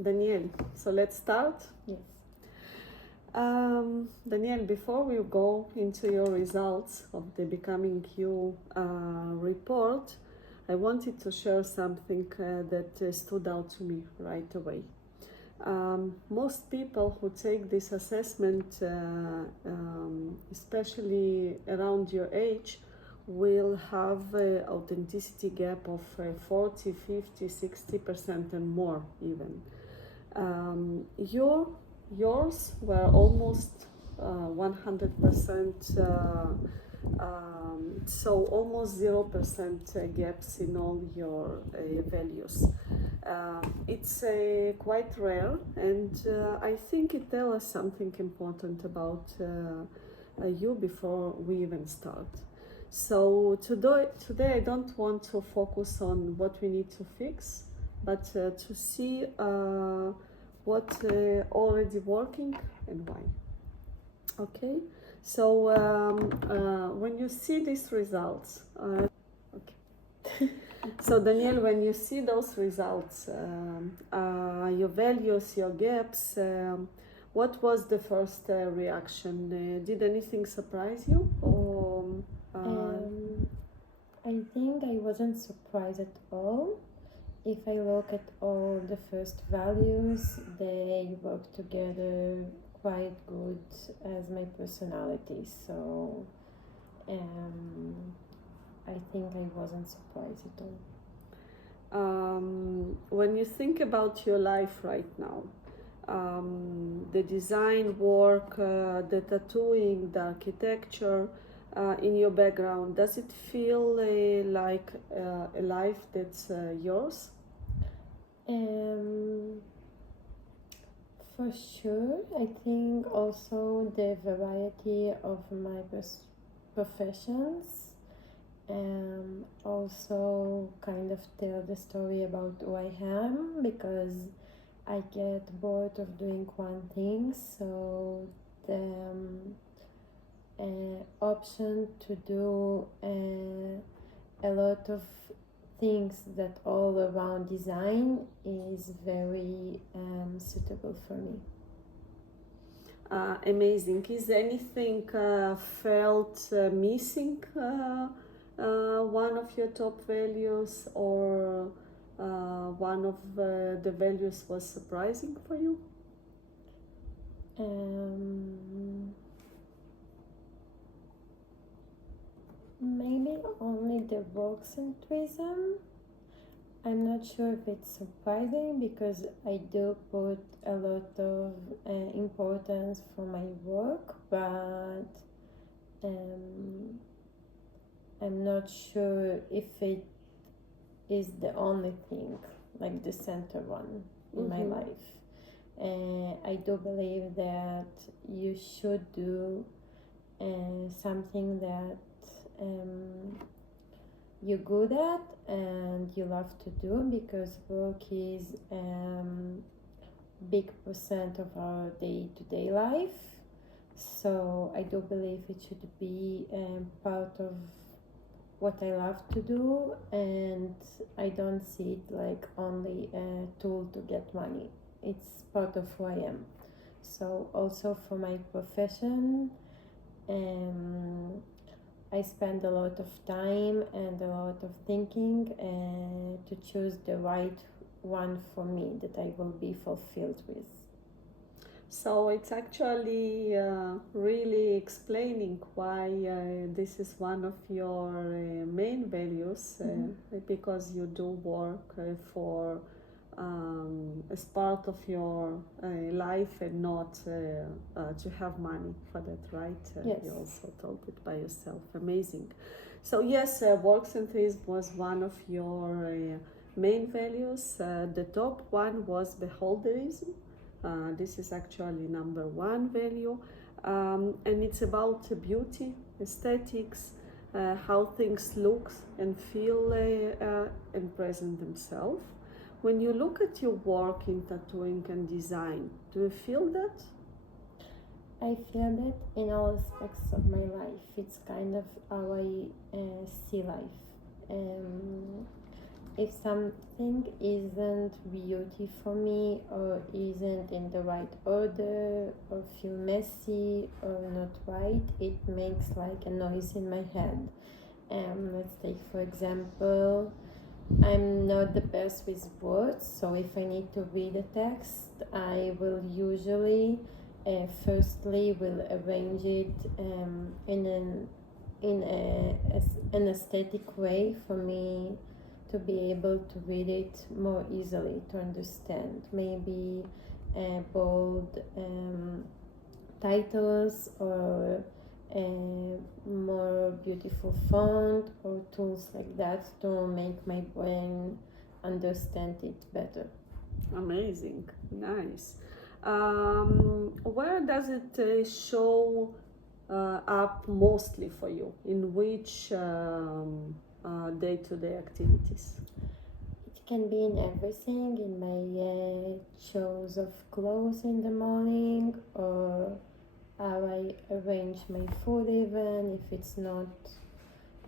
Danielle, so let's start. Yes. Danielle, before we go into your results of the Becoming You report, I wanted to share something that stood out to me right away. Most people who take this assessment, especially around your age, will have an authenticity gap of 40, 50, 60% and more even. Yours were almost 100%, so almost 0% gaps in all your values. It's quite rare, and I think it tells us something important about you before we even start. So today I don't want to focus on what we need to fix, but to see what already working and why. Okay, so when you see these results, okay. So Danielle, when you see those results, your values, your gaps, what was the first reaction? Did anything surprise you? Or I think I wasn't surprised at all. If I look at all the first values, they work together quite good as my personality. So I think I wasn't surprised at all. When you think about your life right now, the design work, the tattooing, the architecture, in your background, does it feel like a life that's yours? For sure, I think also the variety of my professions also kind of tell the story about who I am, because I get bored of doing one thing, so the option to do a lot of things that all around design is very suitable for me. Amazing. Is anything felt missing one of your top values, or one of the values was surprising for you? Maybe only the work centrism. I'm not sure if it's surprising, because I do put a lot of importance for my work, but I'm not sure if it is the only thing, like the center one in my life. I do believe that you should do something that you're good at and you love to do, because work is big percent of our day-to-day life. So I do believe it should be part of what I love to do, and I don't see it like only a tool to get money. It's part of who I am. So also for my profession, I spend a lot of time and a lot of thinking to choose the right one for me that I will be fulfilled with. So it's actually really explaining why this is one of your main values, because you do work for as part of your life, and not to have money for that, right? Yes. You also told it by yourself. Amazing. So yes, work centrism was one of your main values. The top one was beholderism. This is actually number one value, and it's about beauty, aesthetics, how things look and feel and present themselves. When you look at your work in tattooing and design, do you feel that? I feel that in all aspects of my life. It's kind of how I see life. if something isn't beauty for me, or isn't in the right order, or feel messy or not right, it makes like a noise in my head. Let's take for example, I'm not the best with words, so if I need to read a text, I will usually firstly will arrange it in an aesthetic way for me to be able to read it more easily, to understand. Maybe bold titles, or a more beautiful font, or tools like that to make my brain understand it better. Amazing, nice. Where does it show up mostly for you? In which day-to-day activities? It can be in everything, in my choice of clothes in the morning, or how I arrange my food, even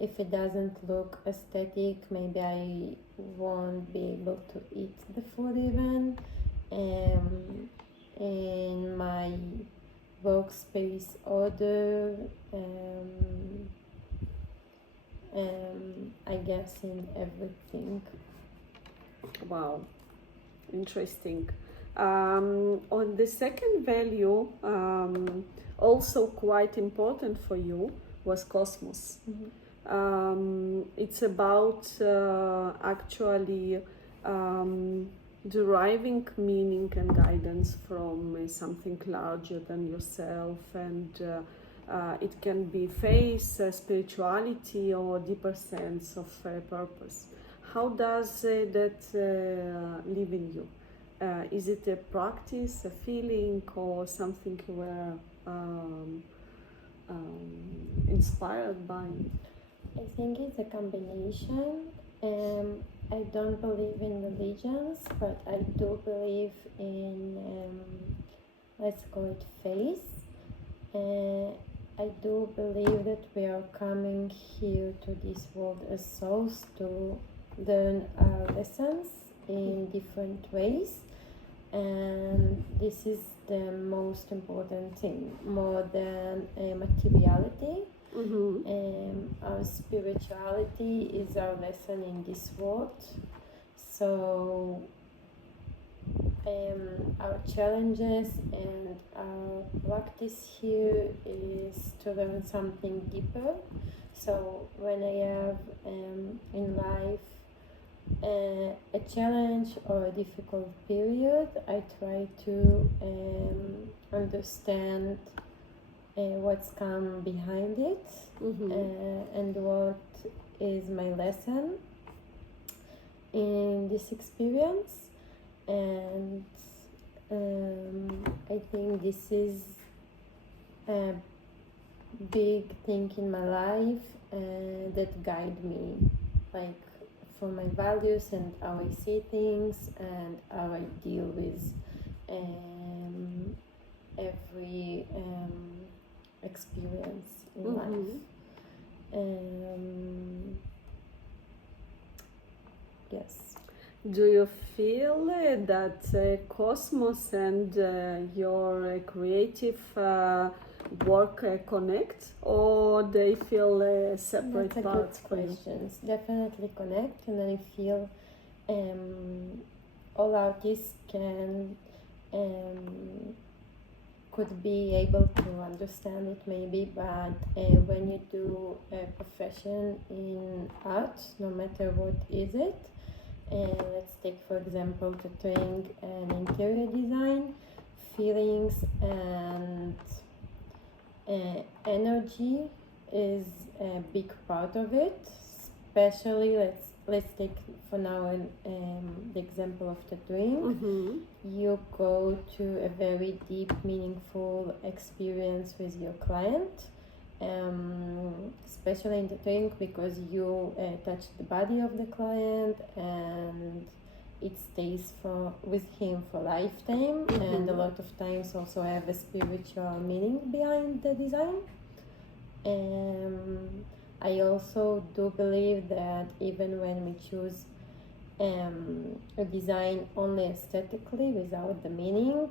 if it doesn't look aesthetic, maybe I won't be able to eat the food even. In my workspace order, I guess in everything. Wow, interesting. On the second value, also quite important for you, was cosmos. It's about actually deriving meaning and guidance from something larger than yourself, and it can be faith, spirituality, or deeper sense of purpose. How does that live in you? Is it a practice, a feeling, or something you were inspired by? I think it's a combination. I don't believe in religions, but I do believe in, let's call it faith. I do believe that we are coming here to this world as souls to learn our lessons in different ways, and this is the most important thing, more than materiality. Our spirituality is our lesson in this world. So our challenges and our practice here is to learn something deeper. So when I have in life a challenge or a difficult period, I try to understand what's come behind it, and what is my lesson in this experience. And I think this is a big thing in my life that guide me, like for my values and how I see things and how I deal with every experience in life. Yes. Do you feel that cosmos and your creative work connect, or they feel separate That's a parts good for you? questions. Definitely connect, and I feel all artists could be able to understand it maybe, but when you do a profession in art, no matter what is it, let's take for example tattooing and interior design, feelings and energy is a big part of it. Especially let's take for now the example of tattooing. You go to a very deep, meaningful experience with your client, especially in tattooing, because you touch the body of the client and it stays with him for lifetime, and a lot of times also have a spiritual meaning behind the design. I also do believe that even when we choose a design only aesthetically without the meaning.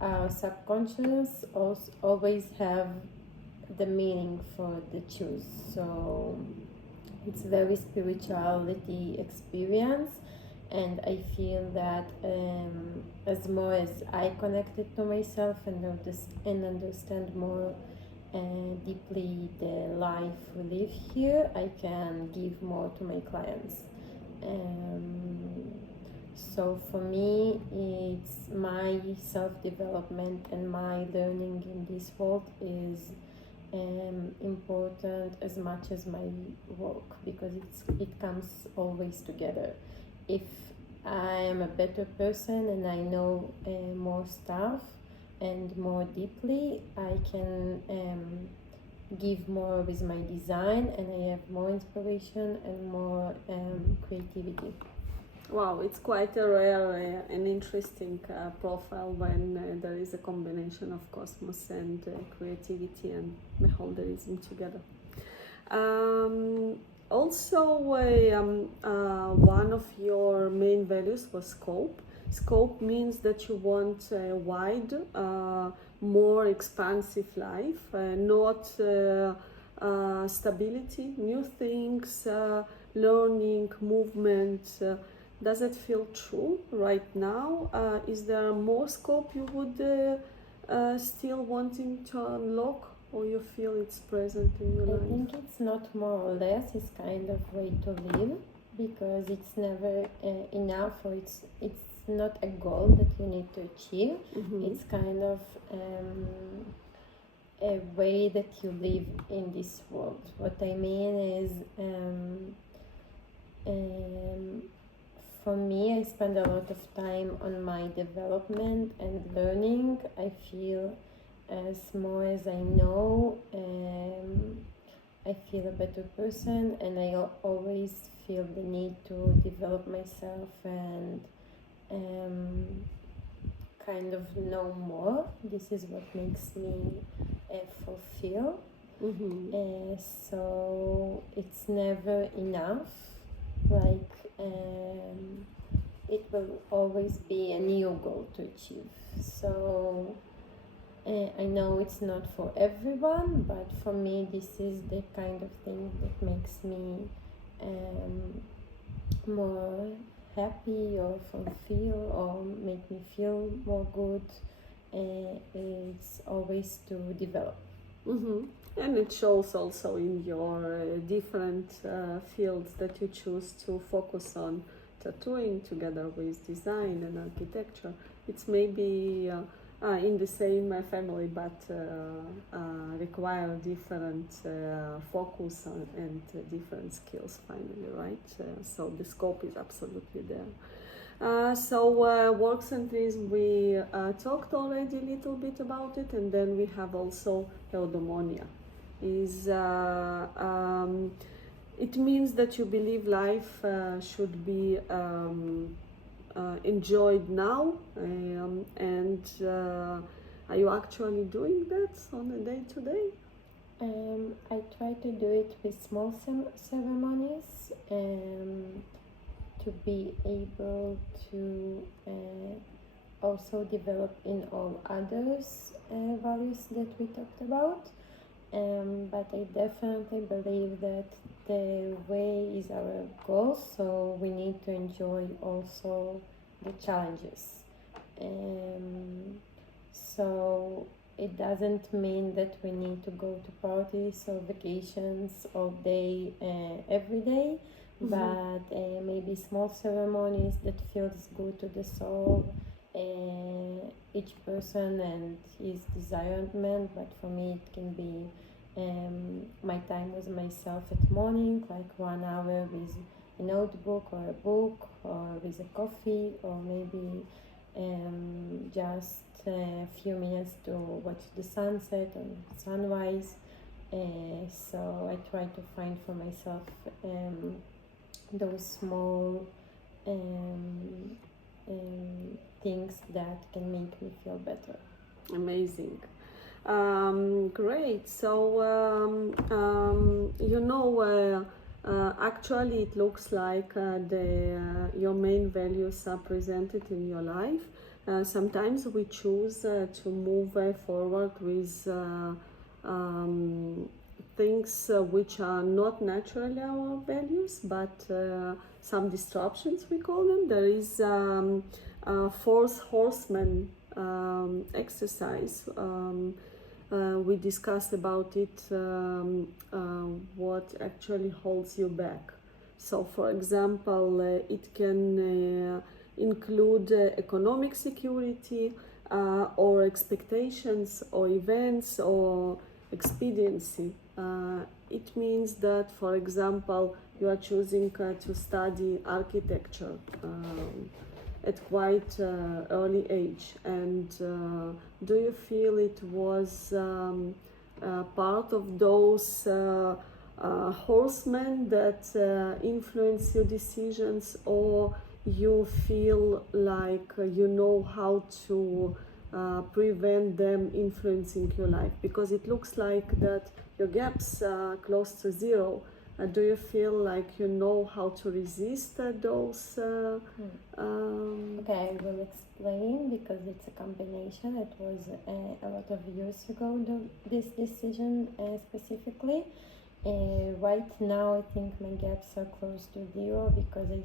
Our subconscious also always have the meaning for the choose. So it's very spirituality experience, and I feel that as more as I connected to myself and understand more deeply the life we live here, I can give more to my clients. So for me, it's my self-development and my learning in this world is important as much as my work, because it comes always together. If I am a better person and I know more stuff and more deeply, I can give more with my design, and I have more inspiration and more creativity. Wow, it's quite a rare and interesting profile when there is a combination of cosmos and creativity and beholderism together. Also, one of your main values was scope. Scope means that you want a wide, more expansive life, not stability, new things, learning, movement. Does it feel true right now? Is there more scope you would still wanting to unlock, or you feel it's present in your life? I think it's not more or less, it's kind of way to live, because it's never enough, or it's not a goal that you need to achieve. It's kind of a way that you live in this world. What I mean is, for me, I spend a lot of time on my development and learning. I feel as more as I know, I feel a better person, and I always feel the need to develop myself and kind of know more. This is what makes me fulfill. So it's never enough. Like it will always be a new goal to achieve. So I know it's not for everyone, but for me this is the kind of thing that makes me more happy or fulfill or make me feel more good. It's always to develop. And it shows also in your different fields that you choose to focus on, tattooing together with design and architecture. It's maybe in the same family, but require different focus on, and different skills finally, right? So the scope is absolutely there. So work centrism, we talked already a little bit about it, and then we have also eudaimonia. It means that you believe life should be enjoyed now, and are you actually doing that on a day-to-day? I try to do it with small ceremonies, to be able to also develop in all others values that we talked about. But I definitely believe that the way is our goal, so we need to enjoy also the challenges. So it doesn't mean that we need to go to parties or vacations all day, every day, but maybe small ceremonies that feels good to the soul, each person and his desirement. But for me it can be my time with myself at morning, like 1 hour with a notebook or a book, or with a coffee, or maybe just a few minutes to watch the sunset or sunrise. So I try to find for myself those small things that can make me feel better. Amazing. Great. So Actually, it looks like your main values are presented in your life. Sometimes we choose to move forward with things which are not naturally our values, but some disruptions, we call them. There is fourth horseman exercise. We discussed about it, what actually holds you back. So, for example, it can include economic security, or expectations, or events, or expediency. It means that, for example, you are choosing to study architecture at quite early age, and do you feel it was part of those horsemen that influence your decisions, or you feel like you know how to prevent them influencing your life? Because it looks like that your gaps are close to zero. Do you feel like you know how to resist those? Okay, I will explain, because it's a combination. It was a lot of years ago, this decision specifically. Right now, I think my gaps are close to zero, because I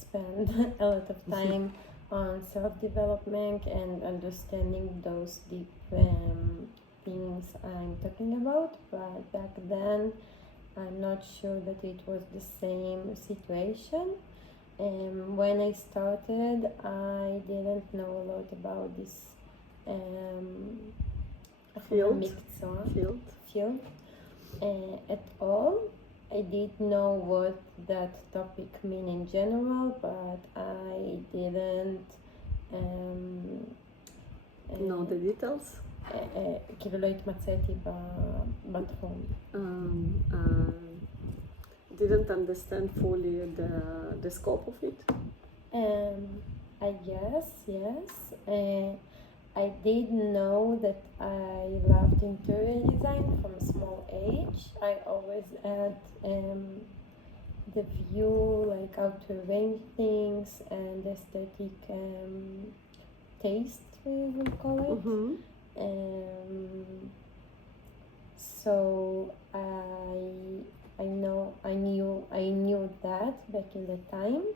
spend a lot of time on self-development and understanding those deep things I'm talking about. But back then, I'm not sure that it was the same situation. When I started, I didn't know a lot about this Field at all. I did know what that topic mean in general, but I didn't know the details. כאילו לא התמצאתי בתחום. Didn't understand fully the scope of it? I guess, yes. I did know that I loved interior design from a small age. I always had the view, like how to arrange things, and aesthetic taste, we will call it. Mm-hmm. So I knew that back in the time.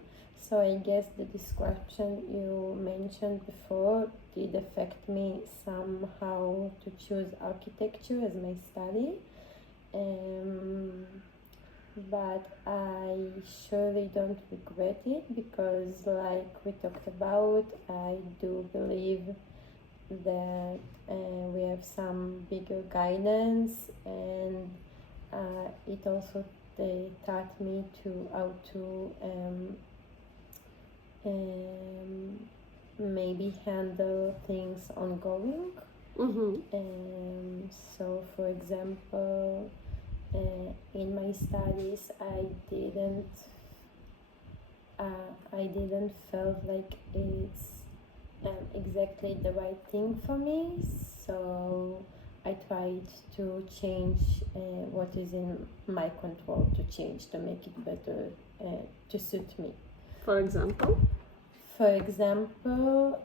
So I guess the description you mentioned before did affect me somehow to choose architecture as my study. But I surely don't regret it, because like we talked about, I do believe that we have some bigger guidance, and it also taught me to how to maybe handle things ongoing. Mm-hmm. So for example, in my studies, I didn't felt like it's exactly the right thing for me, so I tried to change what is in my control to change, to make it better, to suit me. For example? For example,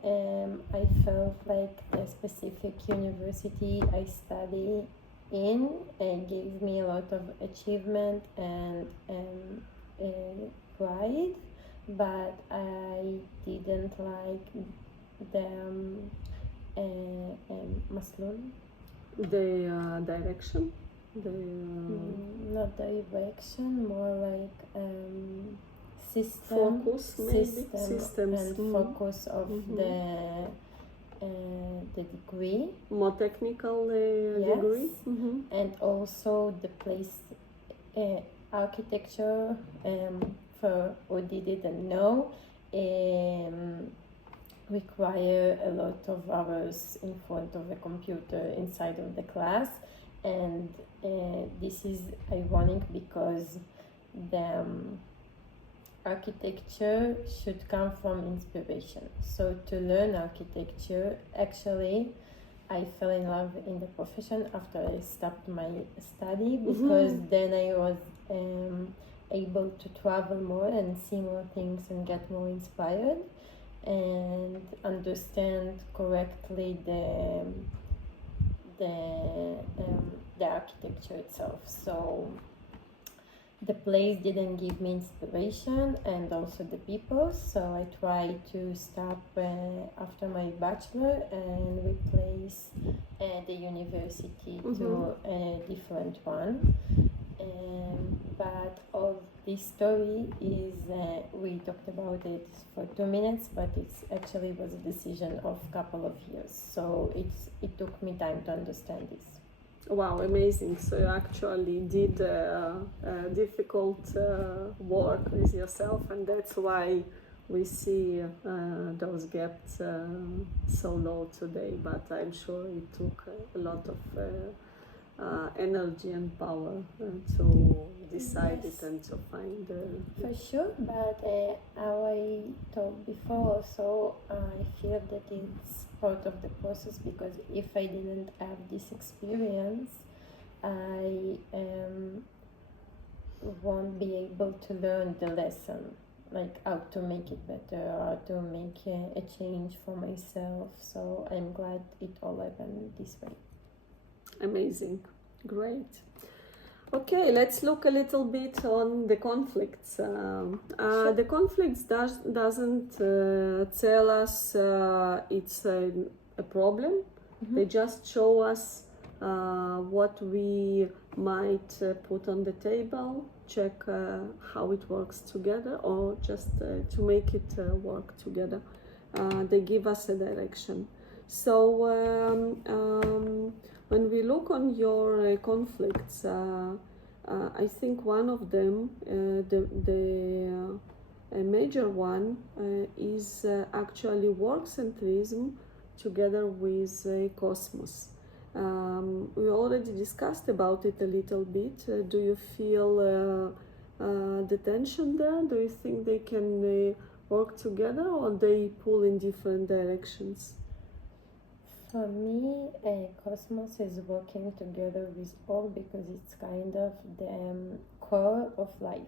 I felt like the specific university I study in gave me a lot of achievement and pride, but I didn't like the maslul. The direction? Not direction, more like Focus, maybe? systems and focus of the degree. More technical degree? Mm-hmm. And also the place architecture, for who didn't know, require a lot of hours in front of a computer inside of the class, and this is ironic because the architecture should come from inspiration. So to learn architecture, actually I fell in love in the profession after I stopped my study, because then I was able to travel more and see more things and get more inspired and understand correctly the architecture itself. So the place didn't give me inspiration, and also the people, so I tried to stop after my bachelor and replace the university to a different one. But all this story is, we talked about it for 2 minutes, but it's actually was a decision of a couple of years, so it took me time to understand this. Wow, amazing. So you actually did difficult work with yourself, and that's why we see those gaps so low today. But I'm sure it took a lot of energy and power to decide it and to find. For sure, but how I told before, so I feel that it's part of the process, because if I didn't have this experience, I won't be able to learn the lesson, like how to make it better, how to make a change for myself. So I'm glad it all happened this way. Amazing, great. Okay, let's look a little bit on the conflicts. Sure. The conflicts doesn't tell us it's a problem. They just show us what we might put on the table, check how it works together, or just to make it work together. They give us a direction. So when we look on your conflicts, I think one of them, a major one, is actually work centrism together with cosmos. We already discussed about it a little bit. Do you feel the tension there? Do you think they can work together, or they pull in different directions? For me, Cosmos is working together with all, because it's kind of the core of life.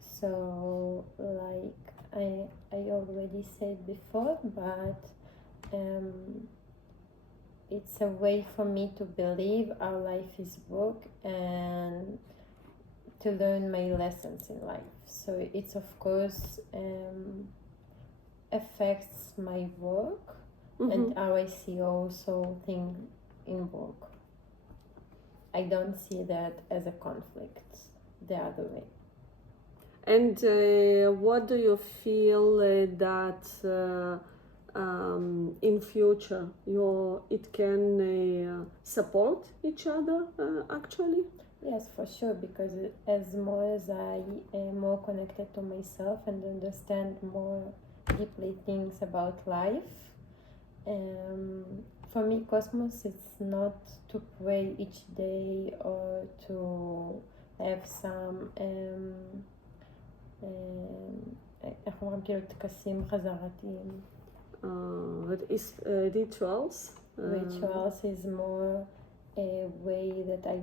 So, like I already said before, but it's a way for me to believe our life is work and to learn my lessons in life. So it's of course affects my work and how I see also things in work. I don't see that as a conflict, the other way. And what do you feel that in future it can support each other actually? Yes, for sure, because as more as I am more connected to myself and understand more deeply things about life, for me, Cosmos, it's not to pray each day or to have some איך אומרים, כאילו טקסים חזרתיים. Rituals. Rituals is more a way that I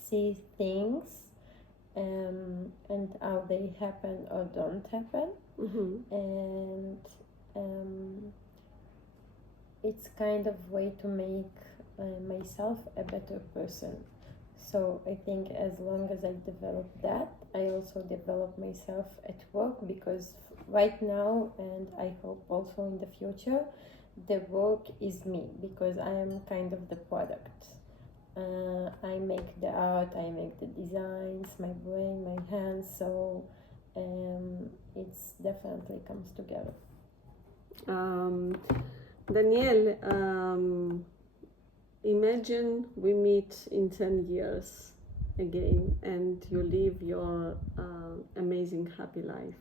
see things and how they happen or don't happen. And it's kind of way to make myself a better person. So I think as long as I develop that, I also develop myself at work, because right now, and I hope also in the future, the work is me, because I am kind of the product. I make the art, I make the designs, my brain, my hands, so it's definitely comes together. Danielle, imagine we meet in 10 years again and you live your amazing happy life.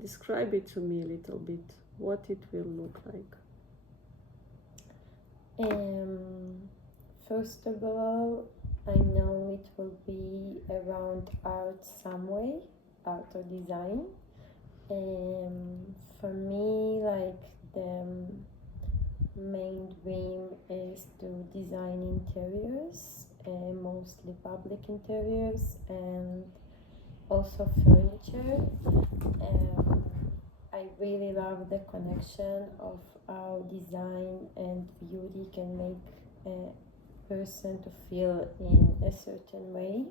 Describe it to me a little bit, what it will look like. First of all, I know it will be around art some way, art or design. For me, like the main dream is to design interiors, mostly public interiors, and also furniture. I really love the connection of how design and beauty can make a person to feel in a certain way,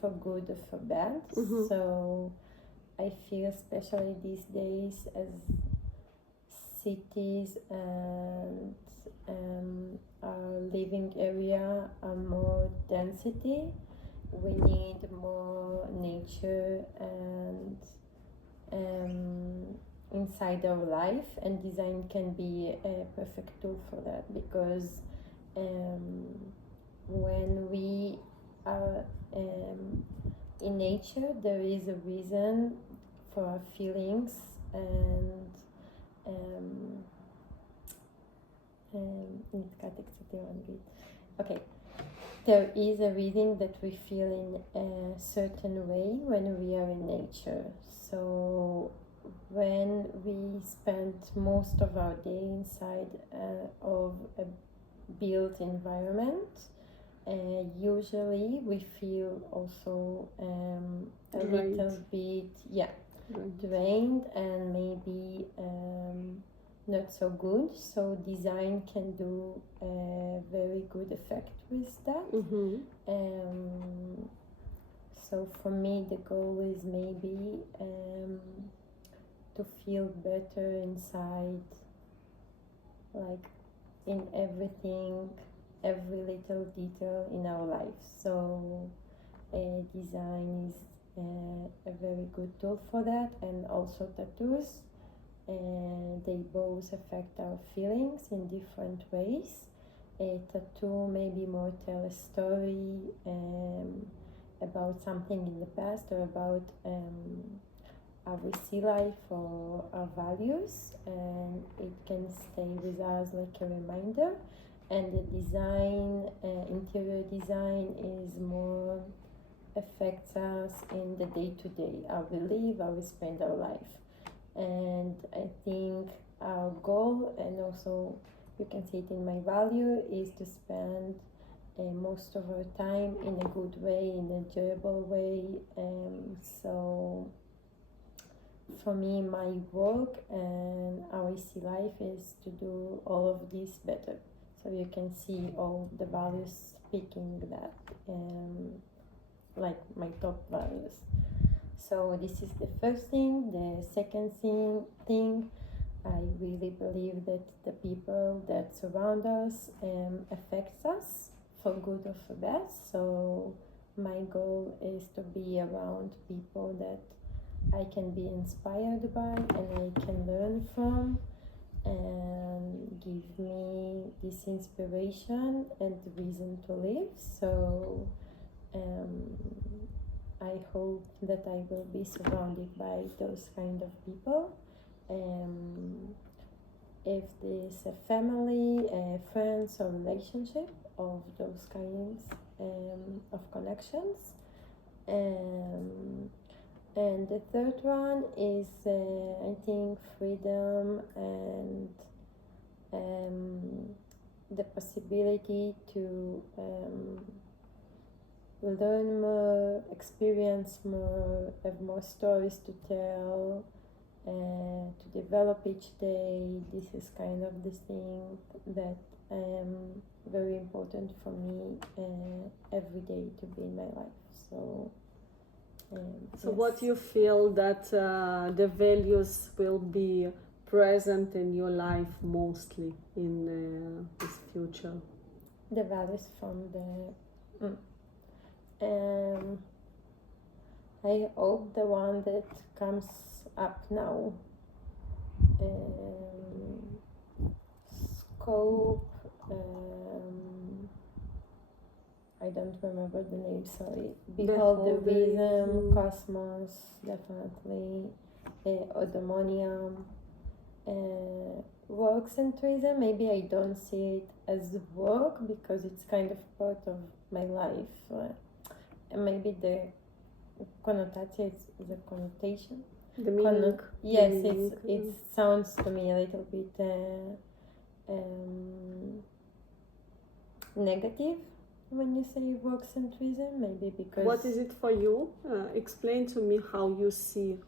for good or for bad. So I feel, especially these days, as cities and our living area are more density, we need more nature and inside our life, and design can be a perfect tool for that, because when we are in nature, there is a reason for our feelings, and okay, there is a reason that we feel in a certain way when we are in nature. So when we spend most of our day inside of a built environment, usually we feel also a little bit drained and maybe not so good. So design can do a very good effect with that. So for me, the goal is maybe to feel better inside, like in everything, every little detail in our life. So design is a very good tool for that, and also tattoos. They both affect our feelings in different ways. A tattoo maybe more tell a story about something in the past, or about how we see life or our values, and it can stay with us like a reminder. And the design, interior design, is more affects us in the day-to-day, how we live, how we spend our life. And I think our goal, and also you can see it in my value, is to spend most of our time in a good way, in an enjoyable way. So for me, my work and how I see life is to do all of this better. So you can see all the values speaking that, like my top values. So this is the first thing. The second thing, I really believe that the people that surround us affects us for good or for bad. So my goal is to be around people that I can be inspired by and I can learn from, and give me this inspiration and reason to live. So I hope that I will be surrounded by those kind of people. If there's a family, friends, or relationship of those kinds of connections. And the third one is, I think, freedom and the possibility to learn more, experience more, have more stories to tell, to develop each day. This is kind of the thing that very important for me every day to be in my life. So yes. What you feel that the values will be present in your life mostly in this future? The values from the I hope the one that comes up now, scope, I don't remember the name, sorry. Beholderism, cosmos, definitely, eudaimonia, work centrism. Maybe I don't see it as work because it's kind of part of my life. And maybe the connotation is a connotation. The meaning. Yes, the meaning. it sounds to me a little bit negative when you say work-centrism, maybe because... What is it for you? Explain to me how you see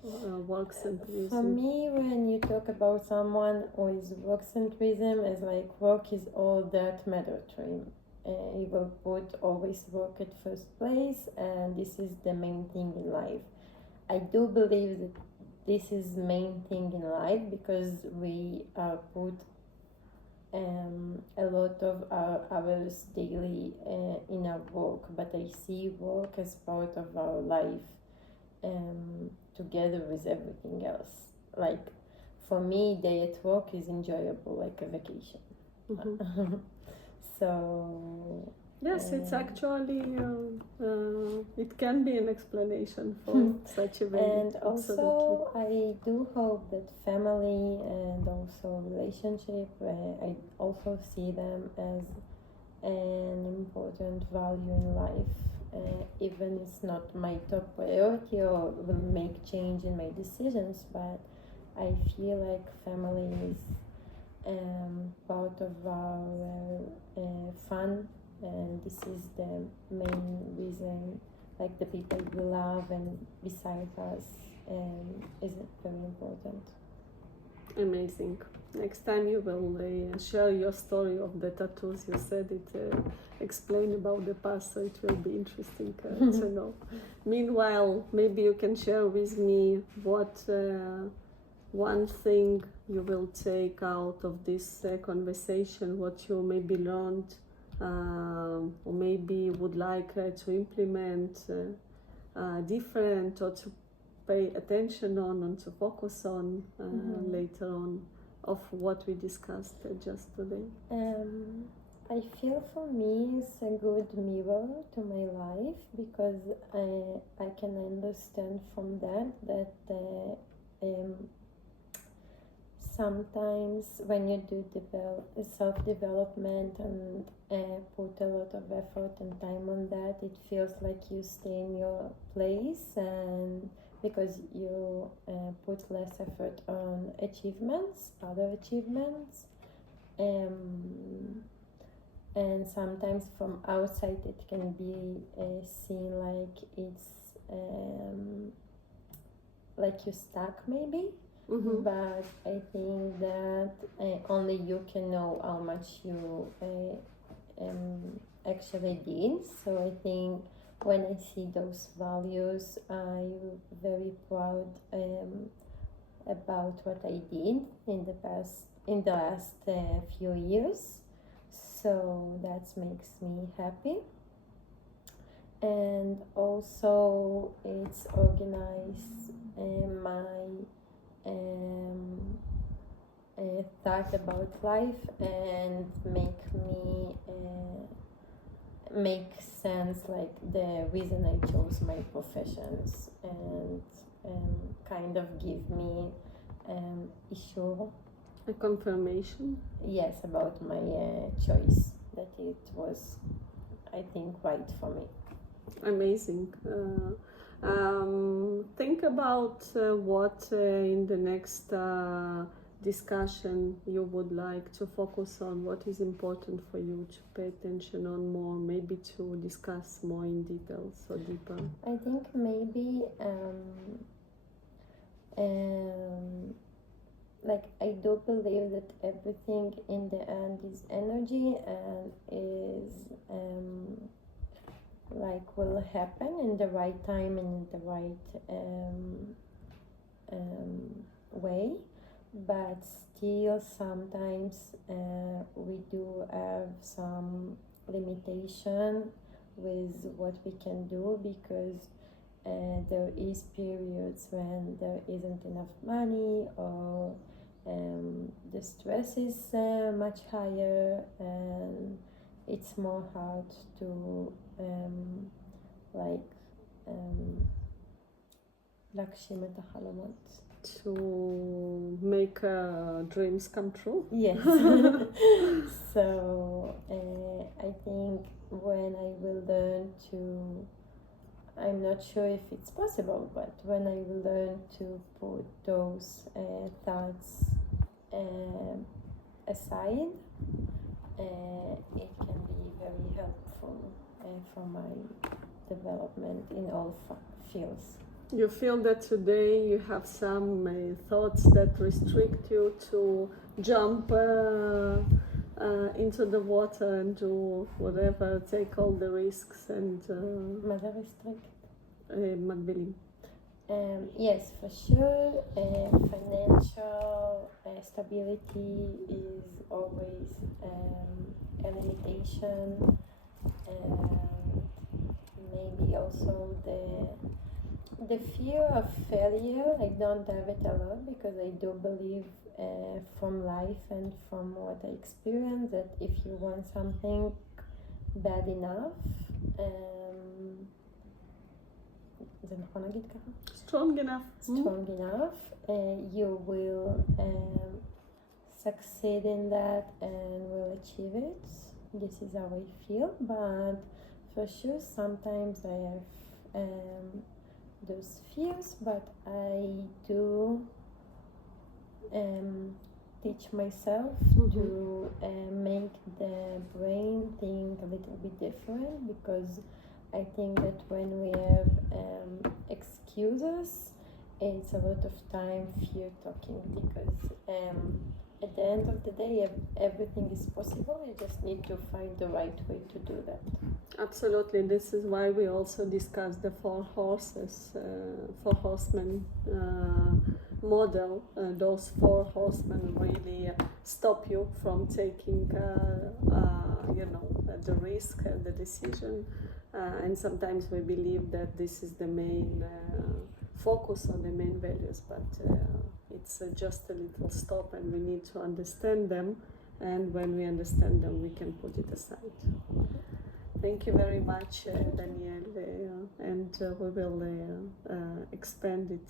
work-centrism. For me, when you talk about someone who is work-centrism, as like work is all that matter to him. You will put always work at first place, and this is the main thing in life. I do believe that this is the main thing in life because we put a lot of our hours daily in our work, but I see work as part of our life together with everything else. Like for me, day at work is enjoyable, like a vacation. Mm-hmm. So yes, it's actually it can be an explanation for such a value. And also, I do hope that family and also relationship, I also see them as an important value in life. Even it's not my top priority or will make change in my decisions, but I feel like family is part of our fun, and this is the main reason, like the people we love and beside us is very important. Amazing. Next time you will share your story of the tattoos. You said it explain about the past, so it will be interesting to know. Meanwhile, maybe you can share with me what one thing you will take out of this conversation, what you maybe learned or maybe would like to implement different, or to pay attention on and to focus on later on of what we discussed just today. I feel for me it's a good mirror to my life because I can understand from that sometimes when you do self-development and put a lot of effort and time on that, it feels like you stay in your place, and because you put less effort on other achievements, and sometimes from outside it can be seen like it's like you're stuck maybe. Mm-hmm. But I think that only you can know how much you actually did. So I think when I see those values, I'm very proud about what I did in the last few years. So that makes me happy. And also it's organized my thought about life and make sense, like the reason I chose my professions, and kind of give me a confirmation, yes, about my choice, that it was, I think, right for me. Amazing. Think about what in the next discussion you would like to focus on, what is important for you to pay attention on more, maybe to discuss more in details or deeper. I think maybe like I do believe that everything in the end is energy and is like will happen in the right time and in the right way, but still sometimes we do have some limitation with what we can do, because there is periods when there isn't enough money, or the stress is much higher, and it's more hard to להגשים את החלומות. To make dreams come true. Yes. So I think when I will learn to I'm not sure if it's possible, but when I will learn to put those thoughts aside, it can be very helpful for my development in all fields. You feel that today you have some thoughts that restrict you to jump into the water and do whatever, take all the risks and מה זה restrict? מגבילים. Yes, for sure. Financial stability is always a limitation, and maybe also the fear of failure. I don't have it a lot because I do believe from life and from what I experience that if you want something bad enough, זה נכון להגיד ככה? Strong enough. Strong enough, you will succeed in that and will achieve it. This is how I feel, but for sure sometimes I have those fears, but I do teach myself to make the brain think a little bit different, because I think that when we have excuses, it's a lot of time fear talking, because at the end of the day, everything is possible. You just need to find the right way to do that. Absolutely. This is why we also discuss the four horsemen model. Those four horsemen really stop you from taking, the risk, the decision. And sometimes we believe that this is the main focus on the main values, but it's just a little stop, and we need to understand them, and when we understand them we can put it aside. Thank you very much, Danielle, and we will expand it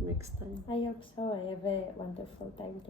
next time. I hope so. I have a wonderful time.